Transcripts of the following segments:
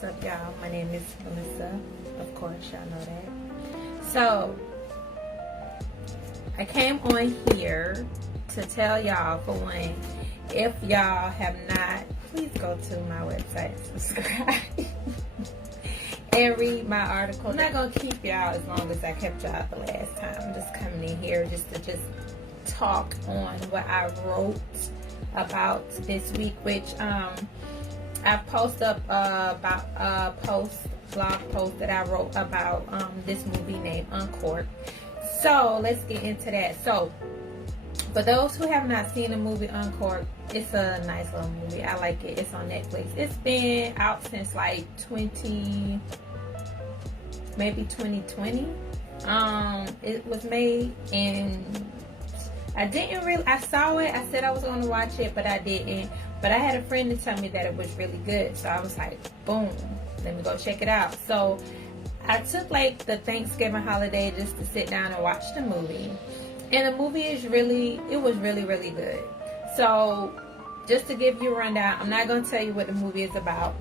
What's up, y'all? My name is Melissa. Of course, y'all know that. So, I came on here to tell y'all, for one, if y'all have not, please go to my website, subscribe, and read my article. I'm not going to keep y'all as long as I kept y'all the last time. I'm just coming in here just to talk on what I wrote about this week, which I posted up about a blog post that I wrote about this movie named Uncorked. So let's get into that. So for those who have not seen the movie Uncorked, it's a nice little movie. I like it. It's on Netflix. It's been out since like 2020. It was made in, I saw it. I said I was going to watch it, but I didn't. But I had a friend to tell me that it was really good. So I was like, boom, let me go check it out. So I took like the Thanksgiving holiday just to sit down and watch the movie. And the movie was really, really good. So just to give you a rundown, I'm not going to tell you what the movie is about.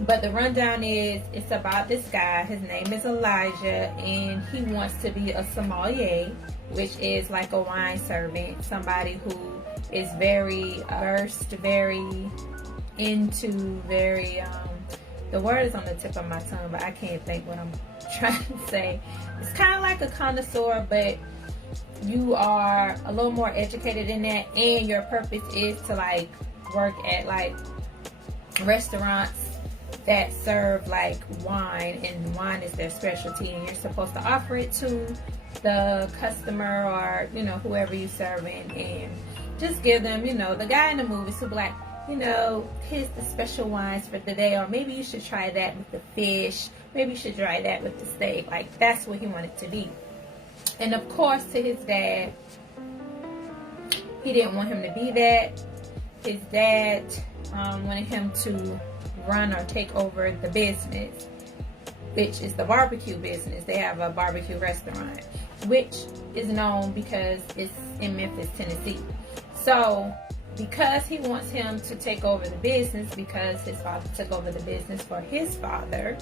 But the rundown is, it's about this guy. His name is Elijah, and he wants to be a sommelier, which is like a wine servant, somebody who is very versed, very into, the word is on the tip of my tongue, but I can't think what I'm trying to say. It's kind of like a connoisseur, but you are a little more educated in that, and your purpose is to like work at like restaurants that serve like wine, and wine is their specialty, and you're supposed to offer it to the customer or whoever you're serving, and just give them, the guy in the movie to be like, here's the special wines for the day, or maybe you should try that with the fish, maybe you should try that with the steak. Like, that's what he wanted to be. And of course, to his dad, he didn't want him to be that. His dad wanted him to run or take over the business, which is the barbecue business. They have a barbecue restaurant, which is known because it's in Memphis, Tennessee. So because he wants him to take over the business, because his father took over the business for his father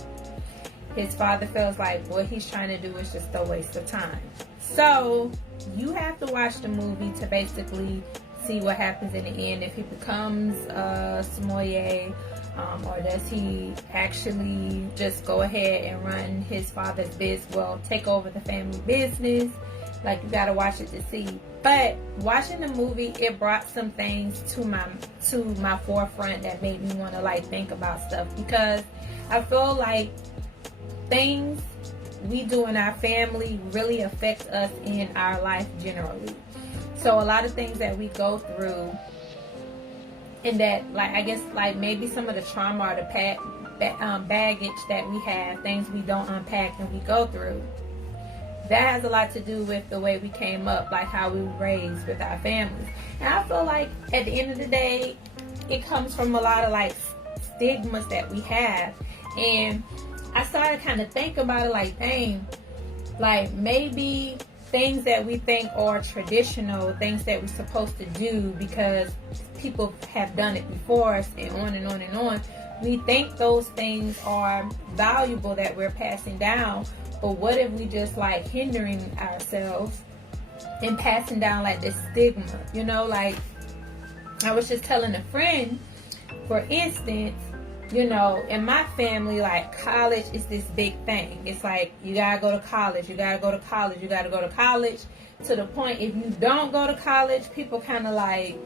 feels like what he's trying to do is just a waste of time. So you have to watch the movie to basically see what happens in the end, if he becomes a sommelier, or does he actually just go ahead and run his father's business, take over the family business. Like, you gotta watch it to see. But watching the movie, it brought some things to my forefront that made me want to like think about stuff, because I feel like things we do in our family really affect us in our life generally. So a lot of things that we go through, and that, like, I guess, like, maybe some of the trauma or the baggage that we have, things we don't unpack and we go through, that has a lot to do with the way we came up, like how we were raised with our families. And I feel like at the end of the day, it comes from a lot of like stigmas that we have. And I started kind of thinking about it, like, dang, like maybe things that we think are traditional, things that we're supposed to do because people have done it before us, and on and on and on. We think those things are valuable that we're passing down, but what if we just like hindering ourselves and passing down like this stigma? Like, I was just telling a friend, for instance, in my family, like, college is this big thing. It's like, you gotta go to college, you gotta go to college, you gotta go to college, to the point if you don't go to college, people kind of like,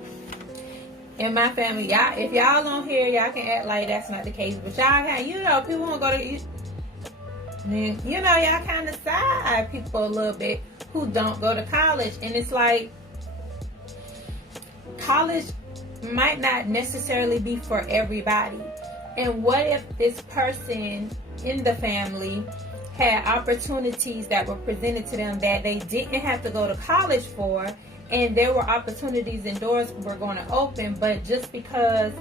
in my family, y'all, if y'all on here, y'all can act like that's not the case, but y'all kind of, people won't go to, y'all kind of side people a little bit who don't go to college. And it's like, college might not necessarily be for everybody. And what if this person in the family had opportunities that were presented to them that they didn't have to go to college for, and there were opportunities and doors were going to open, but just because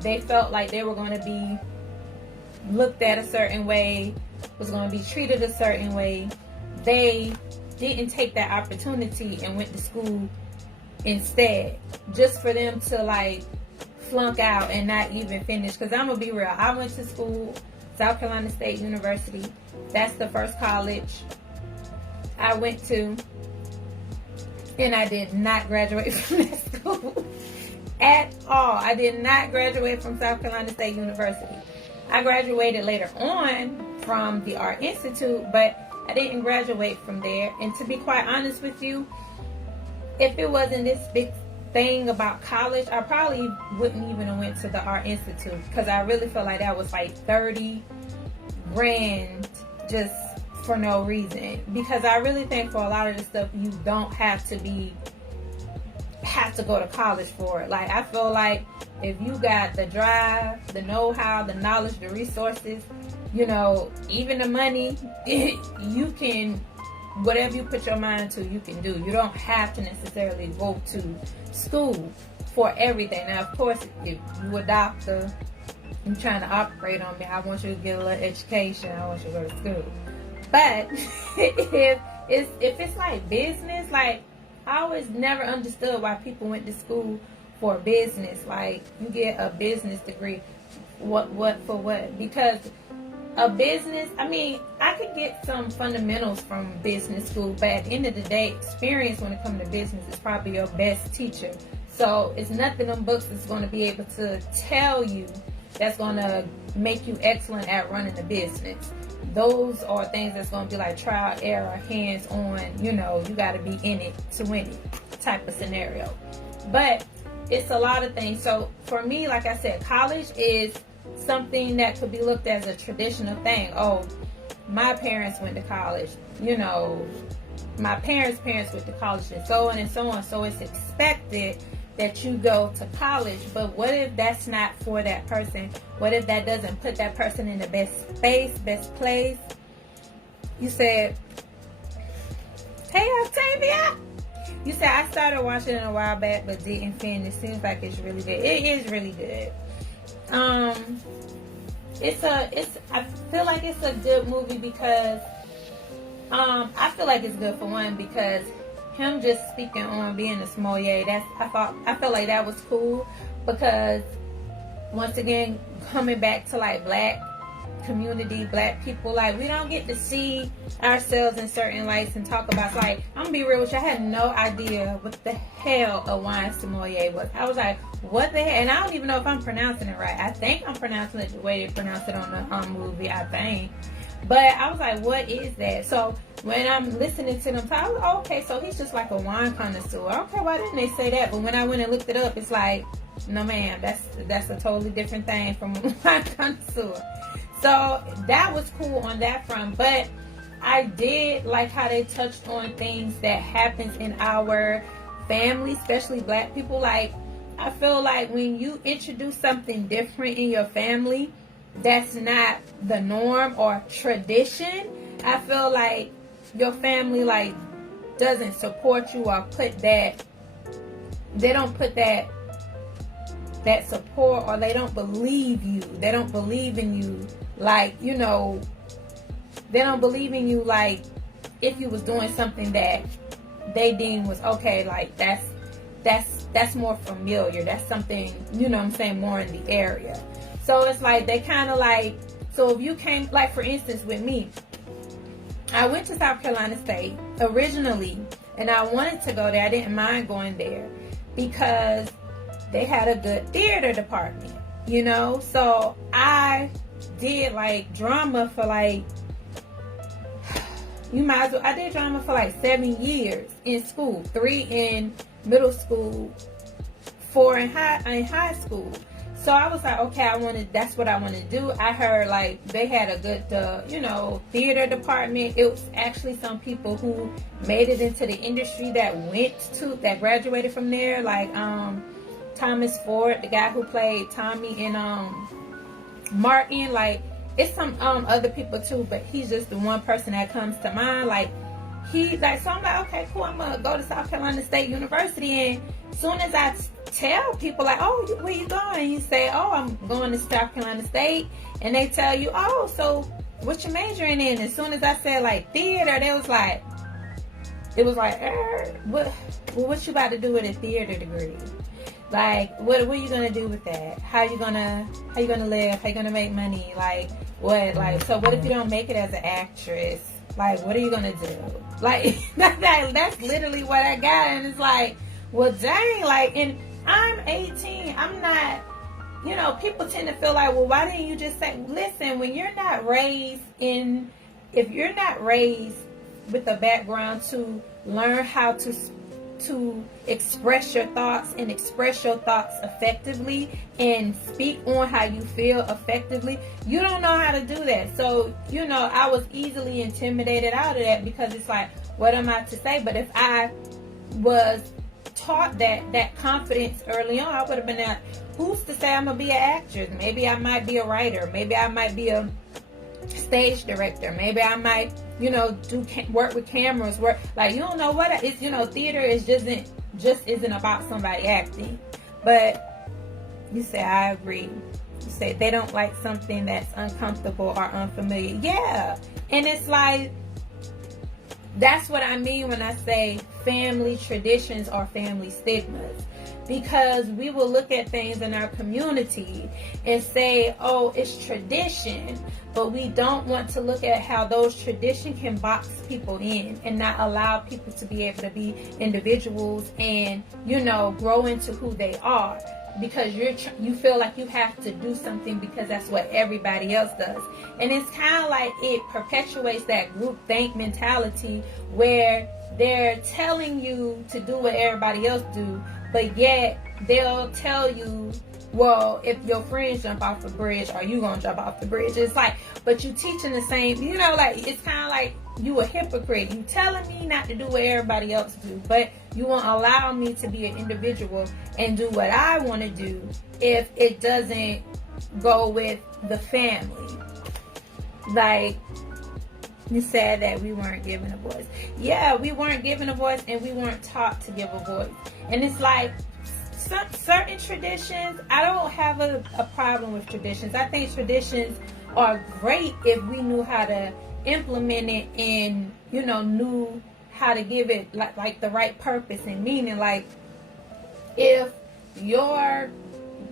they felt like they were going to be looked at a certain way, was going to be treated a certain way, they didn't take that opportunity and went to school instead, just for them to like flunk out and not even finish. Because I'm gonna be real, I went to school South Carolina State University. That's the first college I went to. And I did not graduate from that school at all. I did not graduate from South Carolina State University. I graduated later on from the Art Institute, but I didn't graduate from there. And to be quite honest with you, if it wasn't this big thing about college, I probably wouldn't even have went to the Art Institute, because I really feel like that was like 30 grand just for no reason. Because I really think for a lot of the stuff, you don't have to go to college for it. Like, I feel like if you got the drive, the know-how, the knowledge, the resources, you know, even the money, you can, whatever you put your mind to, you can do. You don't have to necessarily go to school for everything. Now, of course, if you a doctor, you're trying to operate on me, I want you to get a little education, I want you to go to school. But if it's like business, like, I always never understood why people went to school for business. Like, you get a business degree, what for what? Because a business, I mean, I could get some fundamentals from business school, but at the end of the day, experience when it comes to business is probably your best teacher. So it's nothing in books that's going to be able to tell you that's going to make you excellent at running a business. Those are things that's going to be like trial, error, hands-on, you know, you got to be in it to win it type of scenario. But it's a lot of things. So for me, like I said, college is something that could be looked at as a traditional thing. Oh, my parents went to college, you know, my parents' parents went to college, and so on and so on. So it's expected that you go to college. But what if that's not for that person? What if that doesn't put that person in the best space, best place? You said, hey, Octavia. You said, I started watching it a while back but didn't finish. It seems like it's really good. It is really good. I feel like it's a good movie because I feel like it's good for one, because him just speaking on being a sommelier, I felt like that was cool, because once again, coming back to like black community, black people, like, we don't get to see ourselves in certain lights and talk about, like, I'm gonna be real with you, I had no idea what the hell a wine sommelier was. I was like, what the hell? And I don't even know if I'm pronouncing it right. I think I'm pronouncing it the way they pronounce it on the movie, I think. But I was like, what is that? So when I'm listening to them talk, I was like, okay, so he's just like a wine connoisseur. Okay, why didn't they say that? But when I went and looked it up, it's like, no ma'am, that's a totally different thing from a wine connoisseur. So that was cool on that front. But I did like how they touched on things that happens in our family, especially black people. Like, I feel like when you introduce something different in your family that's not the norm or tradition, I feel like your family like doesn't support you or put that, they don't put that support, or they don't believe you. They don't believe in you, like, you know, they don't believe in you like if you was doing something that they deem was okay, like that's more familiar. That's something, you know what I'm saying, more in the area. So it's like they kind of like, so if you came, like for instance with me, I went to South Carolina State originally, and I wanted to go there. I didn't mind going there because they had a good theater department, you know. So I did like drama for like, you might as well, I did drama for like 7 years in school, 3 in middle school, 4 in high school. So I was like, okay, that's what I want to do. I heard like they had a good, you know, theater department. It was actually some people who made it into the industry that graduated from there. Like Thomas Ford, the guy who played Tommy in Martin. Like, it's some other people too, but he's just the one person that comes to mind. Like, so I'm like, okay, cool, I'm gonna go to South Carolina State University. And as soon as I tell people like, oh, where you going? You say, oh, I'm going to South Carolina State. And they tell you, oh, so what you majoring in? As soon as I said like theater, it was like, what you about to do with a theater degree? Like, what are you gonna do with that? How you gonna live? How you gonna make money? Like, what? Like, so what if you don't make it as an actress? Like, what are you gonna do? Like, that's literally what I got. And it's like, well, dang, like, and I'm 18. I'm not, you know, people tend to feel like, well, why didn't you just say, listen, when you're not raised in, if you're not raised with a background to learn how to express your thoughts and express your thoughts effectively and speak on how you feel effectively, you don't know how to do that. So, you know, I was easily intimidated out of that because it's like, what am I to say? But if I was taught that confidence early on, I would have been like, who's to say I'm gonna be an actress? Maybe I might be a writer. Maybe I might be a stage director. Maybe I might, you know, work with cameras. Work, like, you don't know what it's, you know, theater is just isn't about somebody acting. But you say, I agree. You say they don't like something that's uncomfortable or unfamiliar. Yeah. And it's like, that's what I mean when I say family traditions or family stigmas. Because we will look at things in our community and say, oh, it's tradition. But we don't want to look at how those traditions can box people in and not allow people to be able to be individuals and, you know, grow into who they are. Because you feel like you have to do something because that's what everybody else does. And it's kind of like it perpetuates that groupthink mentality where they're telling you to do what everybody else do, but yet they'll tell you, well, if your friends jump off the bridge, are you gonna jump off the bridge? It's like, but you teaching the same, you know, like, it's kind of like you a hypocrite. You telling me not to do what everybody else do, but you won't allow me to be an individual and do what I want to do if it doesn't go with the family. Like, you said that we weren't given a voice. Yeah, we weren't given a voice and we weren't taught to give a voice. And it's like, certain traditions, I don't have a problem with traditions. I think traditions are great if we knew how to implement it and, you know, knew how to give it like the right purpose and meaning. Like, if your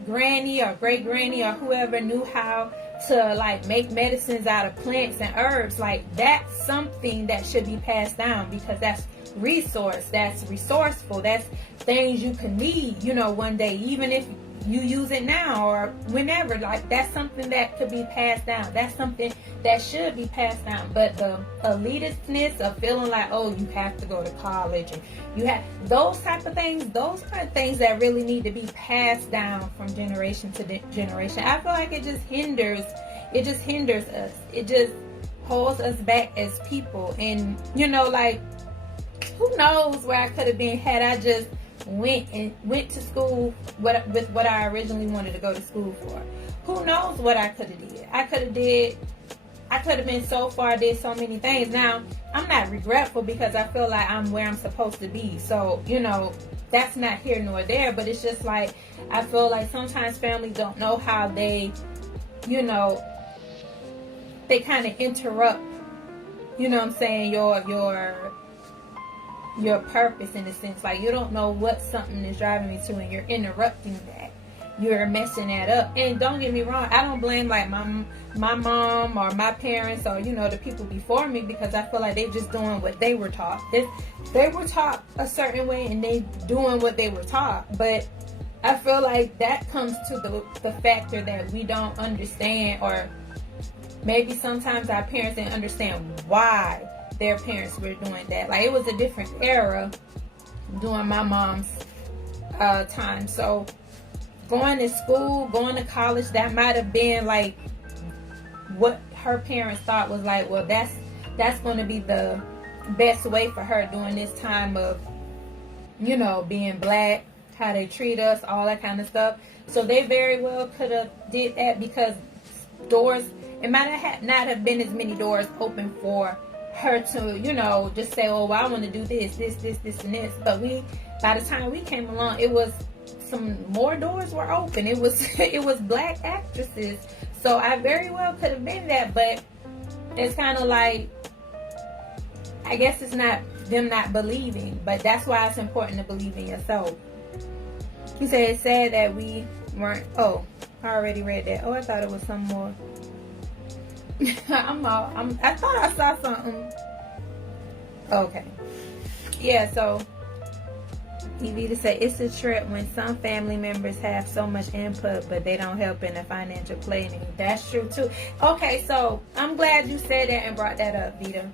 granny or great granny or whoever knew how to like make medicines out of plants and herbs, like, that's something that should be passed down because that's resourceful, that's things you can need, you know, one day, even if you use it now or whenever. Like, that's something that could be passed down. That's something that should be passed down. But the elitistness of feeling like, oh, you have to go to college and you have those type of things, those are things that really need to be passed down from generation to generation. I feel like it just hinders us. It just holds us back as people. And, you know, like, who knows where I could have been had I just went to school with what I originally wanted to go to school for. Who knows what I could have did. I could have been so far, did so many things. Now, I'm not regretful because I feel like I'm where I'm supposed to be. So, you know, that's not here nor there. But it's just like, I feel like sometimes families don't know how they, you know, they kind of interrupt, you know what I'm saying, your purpose in a sense. Like, you don't know what something is driving me to and you're interrupting that. You're messing that up. And don't get me wrong, I don't blame like my mom or my parents or, you know, the people before me, because I feel like they just doing what they were taught. They were taught a certain way and they doing what they were taught. But I feel like that comes to the factor that we don't understand, or maybe sometimes our parents didn't understand why their parents were doing that. Like, it was a different era during my mom's time. So going to school, going to college, that might have been like what her parents thought was like, well, that's going to be the best way for her during this time of, you know, being black, how they treat us, all that kind of stuff. So they very well could have did that because doors, it might not have been as many doors open for her to, you know, just say, oh, well, I want to do this, and this. But by the time we came along, it was some more doors were open. It was black actresses. So I very well could have been that, but it's kind of like, I guess it's not them not believing, but that's why it's important to believe in yourself. He said it's sad that we weren't. Oh, I already read that. Oh, I thought it was some more. I thought I saw something. Okay. Yeah, so Evita said it's a trip when some family members have so much input but they don't help in the financial planning. That's true too. Okay, so I'm glad you said that and brought that up, Vita.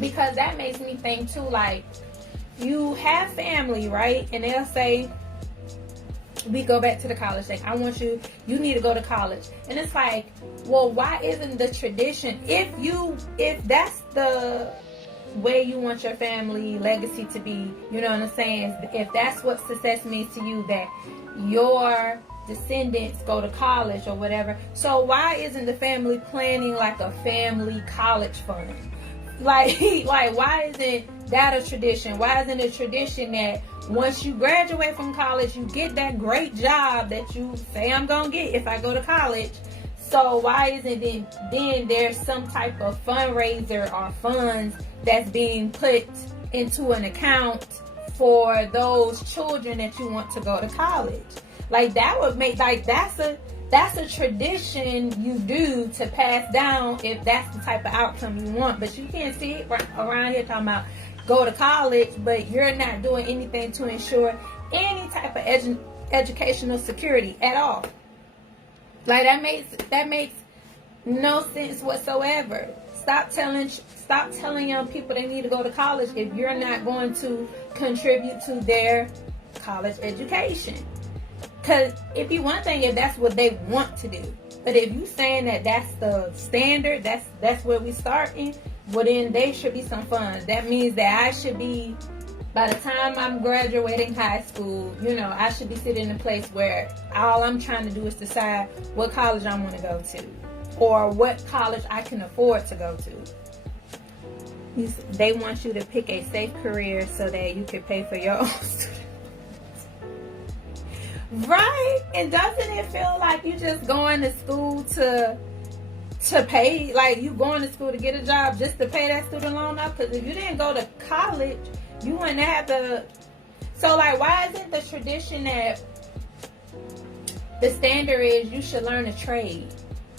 Because that makes me think too, like, you have family, right? And they'll say, we go back to the college thing. You need to go to college. And it's like, well, why isn't the tradition, if that's the way you want your family legacy to be, you know what I'm saying? If that's what success means to you, that your descendants go to college or whatever. So why isn't the family planning like a family college fund? Like why isn't that a tradition? Why isn't it a tradition that once you graduate from college, you get that great job that you say I'm gonna get if I go to college? So why isn't it then there's some type of fundraiser or funds that's being put into an account for those children that you want to go to college? Like, that would make, like, that's a tradition you do to pass down if that's the type of outcome you want. But you can't see it around here talking about go to college, but you're not doing anything to ensure any type of educational security at all. Like, that makes no sense whatsoever. Stop telling young people they need to go to college if you're not going to contribute to their college education. Because it'd be one thing if that's what they want to do. But if you saying that that's the standard, that's where we starting, well then there should be some funds. That means that I should be, by the time I'm graduating high school, you know, I should be sitting in a place where all I'm trying to do is decide what college I want to go to, or what college I can afford to go to. They want you to pick a safe career so that you can pay for your own student. Right? And doesn't it feel like you just going to school to pay, like you going to school to get a job just to pay that student loan up? Because if you didn't go to college, you wouldn't have to. So, like, why isn't the tradition that the standard is you should learn a trade?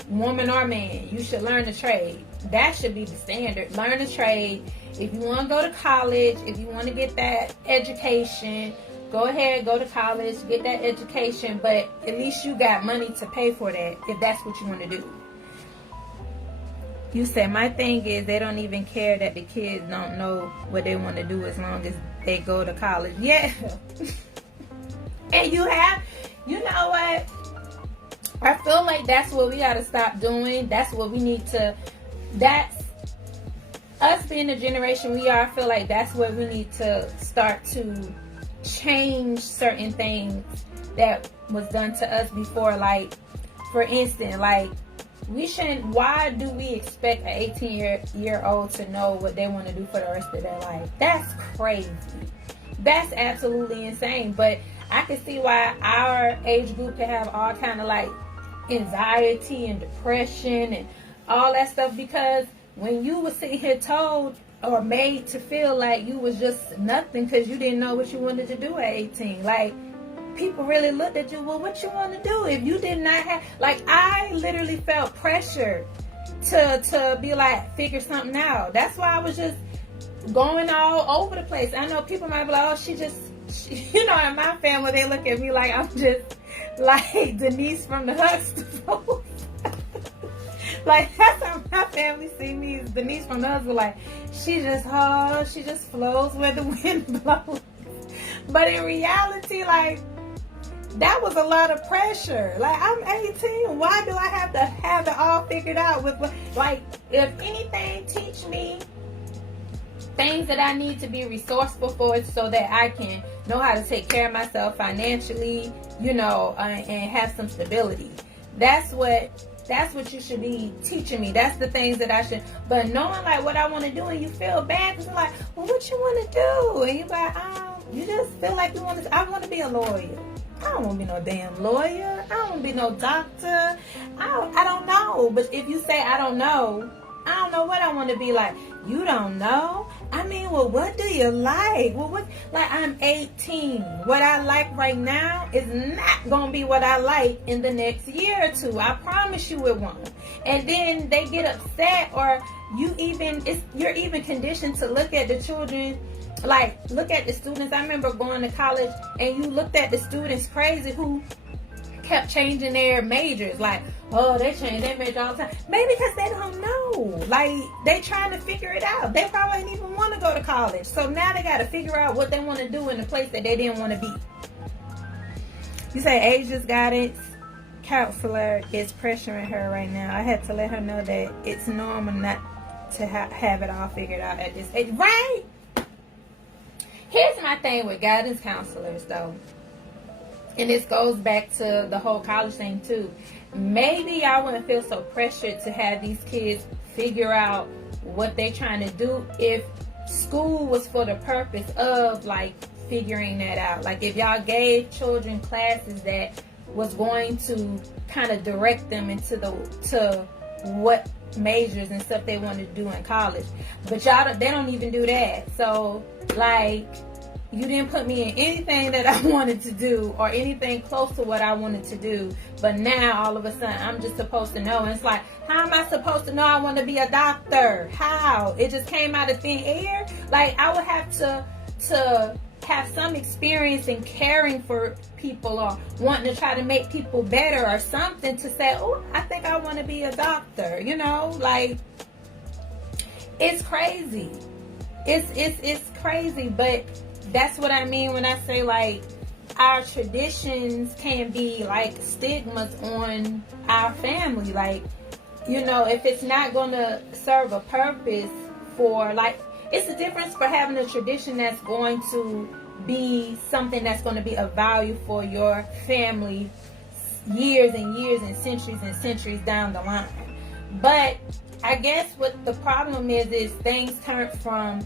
Woman or man, you should learn a trade. That should be the standard. Learn a trade. If you want to go to college, if you want to get that education, go ahead, go to college, get that education, but at least you got money to pay for that if that's what you want to do. You said, my thing is they don't even care that the kids don't know what they want to do as long as they go to college. Yeah. And you know what? I feel like that's what we got to stop doing. That's what we need to, that's us being the generation we are. I feel like that's where we need to start to change certain things that was done to us before. Like, for instance, like, we shouldn't, why do we expect an 18-year-old to know what they want to do for the rest of their life? That's crazy. That's absolutely insane. But I can see why our age group can have all kind of like anxiety and depression and all that stuff, because when you were sitting here told or made to feel like you was just nothing because you didn't know what you wanted to do at 18, like, people really looked at you, well, what you want to do if you did not have, like, I literally felt pressure to be like, figure something out. That's why I was just going all over the place. I know people might be like, oh, she you know, in my family, they look at me like I'm just like Denise from the Huxtables. Like, that's how my family see me, is Denise from the Huxtables. Like, she just flows where the wind blows. But in reality, like, that was a lot of pressure. Like, I'm 18. Why do I have to have it all figured out? Like, if anything, teach me things that I need to be resourceful for so that I can know how to take care of myself financially, you know, and have some stability. That's what you should be teaching me. That's the things that I should. But knowing like what I want to do, and you feel bad because like, well, what you want to do? And you like, you just feel like you want to. I want to be a lawyer. I don't want to be no damn lawyer. I don't want to be no doctor. I don't know. But if you say I don't know, I don't know what I want to be like. You don't know? I mean, well, what do you like? Well, what? Like, I'm 18. What I like right now is not going to be what I like in the next year or two. I promise you it won't. And then they get upset, or you're even conditioned to look at the children, like, look at the students. I remember going to college, and you looked at the students crazy who kept changing their majors. Like, oh, they change their major all the time. Maybe because they don't know. Like, they trying to figure it out. They probably didn't even want to go to college. So now they got to figure out what they want to do in a place that they didn't want to be. You say Asia's guidance counselor is pressuring her right now. I had to let her know that it's normal not to have it all figured out at this age. Right? Here's my thing with guidance counselors, though. And this goes back to the whole college thing, too. Maybe I wouldn't feel so pressured to have these kids figure out what they're trying to do if school was for the purpose of, like, figuring that out. Like, if y'all gave children classes that was going to kind of direct them into to what majors and stuff they want to do in college. But they don't even do that. So, like, you didn't put me in anything that I wanted to do or anything close to what I wanted to do. But now, all of a sudden, I'm just supposed to know. And it's like, how am I supposed to know I want to be a doctor? How? It just came out of thin air? Like, I would have to have some experience in caring for people or wanting to try to make people better or something to say, oh, I think I want to be a doctor. You know, like, it's crazy. It's crazy, but that's what I mean when I say, like, our traditions can be like stigmas on our family. Like, you know, if it's not going to serve a purpose for, like, it's a difference for having a tradition that's going to be something that's going to be of value for your family years and years and centuries down the line. But I guess what the problem is things turn from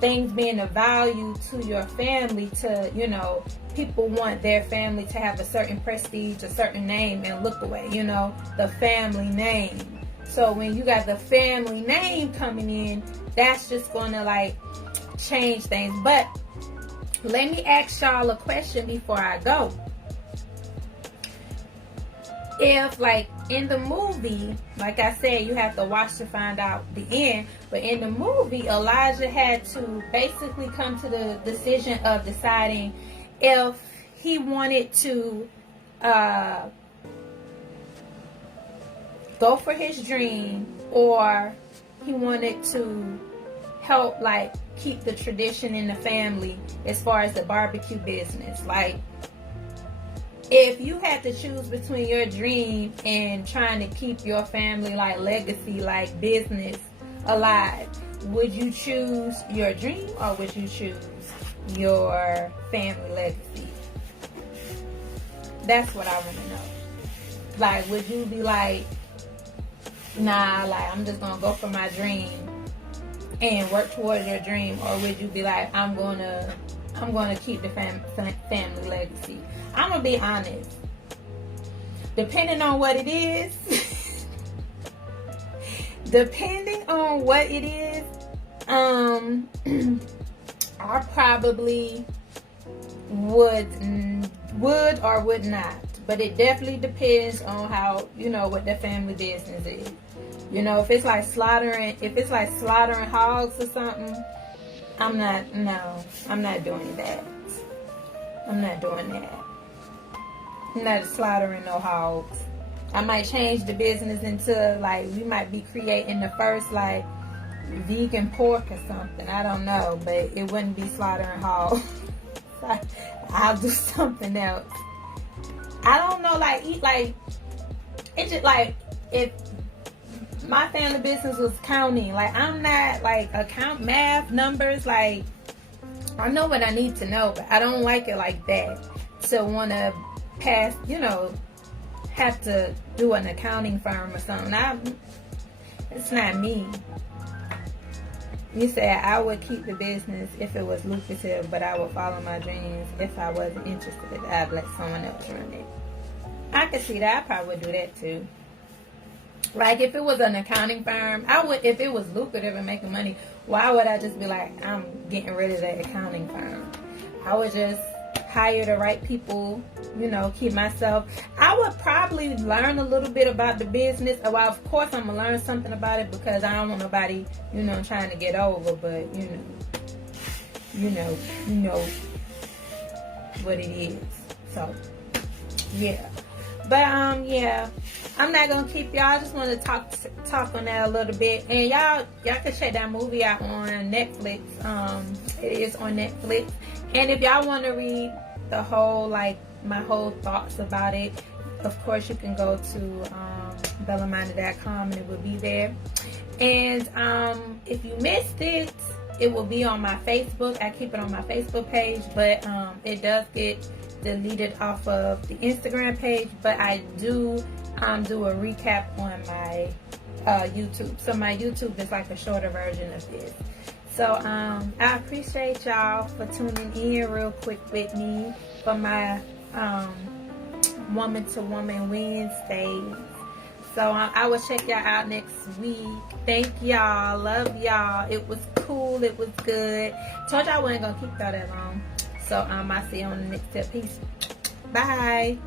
things being of value to your family to, you know, people want their family to have a certain prestige, a certain name, and look away, you know, the family name. So when you got the family name coming in, that's just going to, like, change things. But let me ask y'all a question before I go. If, like, in the movie, like I said, you have to watch to find out the end. But in the movie, Elijah had to basically come to the decision of deciding if he wanted to go for his dream or he wanted to help, like, keep the tradition in the family as far as the barbecue business. Like, if you had to choose between your dream and trying to keep your family, like, legacy, like, business alive, would you choose your dream or would you choose your family legacy? That's what I want to know. Like, would you be like, nah, like, I'm just gonna go for my dream and work towards your dream, or would you be like, I'm gonna keep the family legacy? I'm gonna be honest. Depending on what it is, I probably would or would not. But it definitely depends on how, you know, what the family business is. You know, if it's like slaughtering hogs or something, I'm not doing that. I'm not doing that. I'm not slaughtering no hogs. I might change the business into, like, we might be creating the first, like, vegan pork or something. I don't know, but it wouldn't be slaughtering hogs. I'll do something else. I don't know, like, it's just like, if my family business was counting, like, I'm not, like, math, numbers, like, I know what I need to know, but I don't like it like that. To want to pass, you know, have to do an accounting firm or something. It's not me. You said I would keep the business if it was lucrative, but I would follow my dreams if I wasn't interested. I'd let someone else run it. I could see that. I probably would do that too. Like if it was an accounting firm, I would. If it was lucrative and making money, why would I just be like, I'm getting rid of that accounting firm? I would just hire the right people, you know, keep myself. I would probably learn a little bit about the business. Well, of course, I'm gonna learn something about it because I don't want nobody, you know, trying to get over. But you know what it is. So yeah. But yeah, I'm not gonna keep y'all. I just want to talk on that a little bit. And y'all can check that movie out on Netflix. It is on Netflix. And if y'all want to read the whole, like, my whole thoughts about it, of course you can go to bellaminded.com and it will be there. And if you missed it, it will be on my Facebook. I keep it on my Facebook page, but it does get deleted off of the Instagram page. But I do do a recap on my YouTube. So my YouTube is like a shorter version of this. So I appreciate y'all for tuning in real quick with me for my Woman to Woman Wednesdays. So I will check y'all out next week. Thank y'all. Love y'all. It was cool. It was good. Told y'all I wasn't going to keep y'all that long. So I'll see you on the next step. Peace. Bye.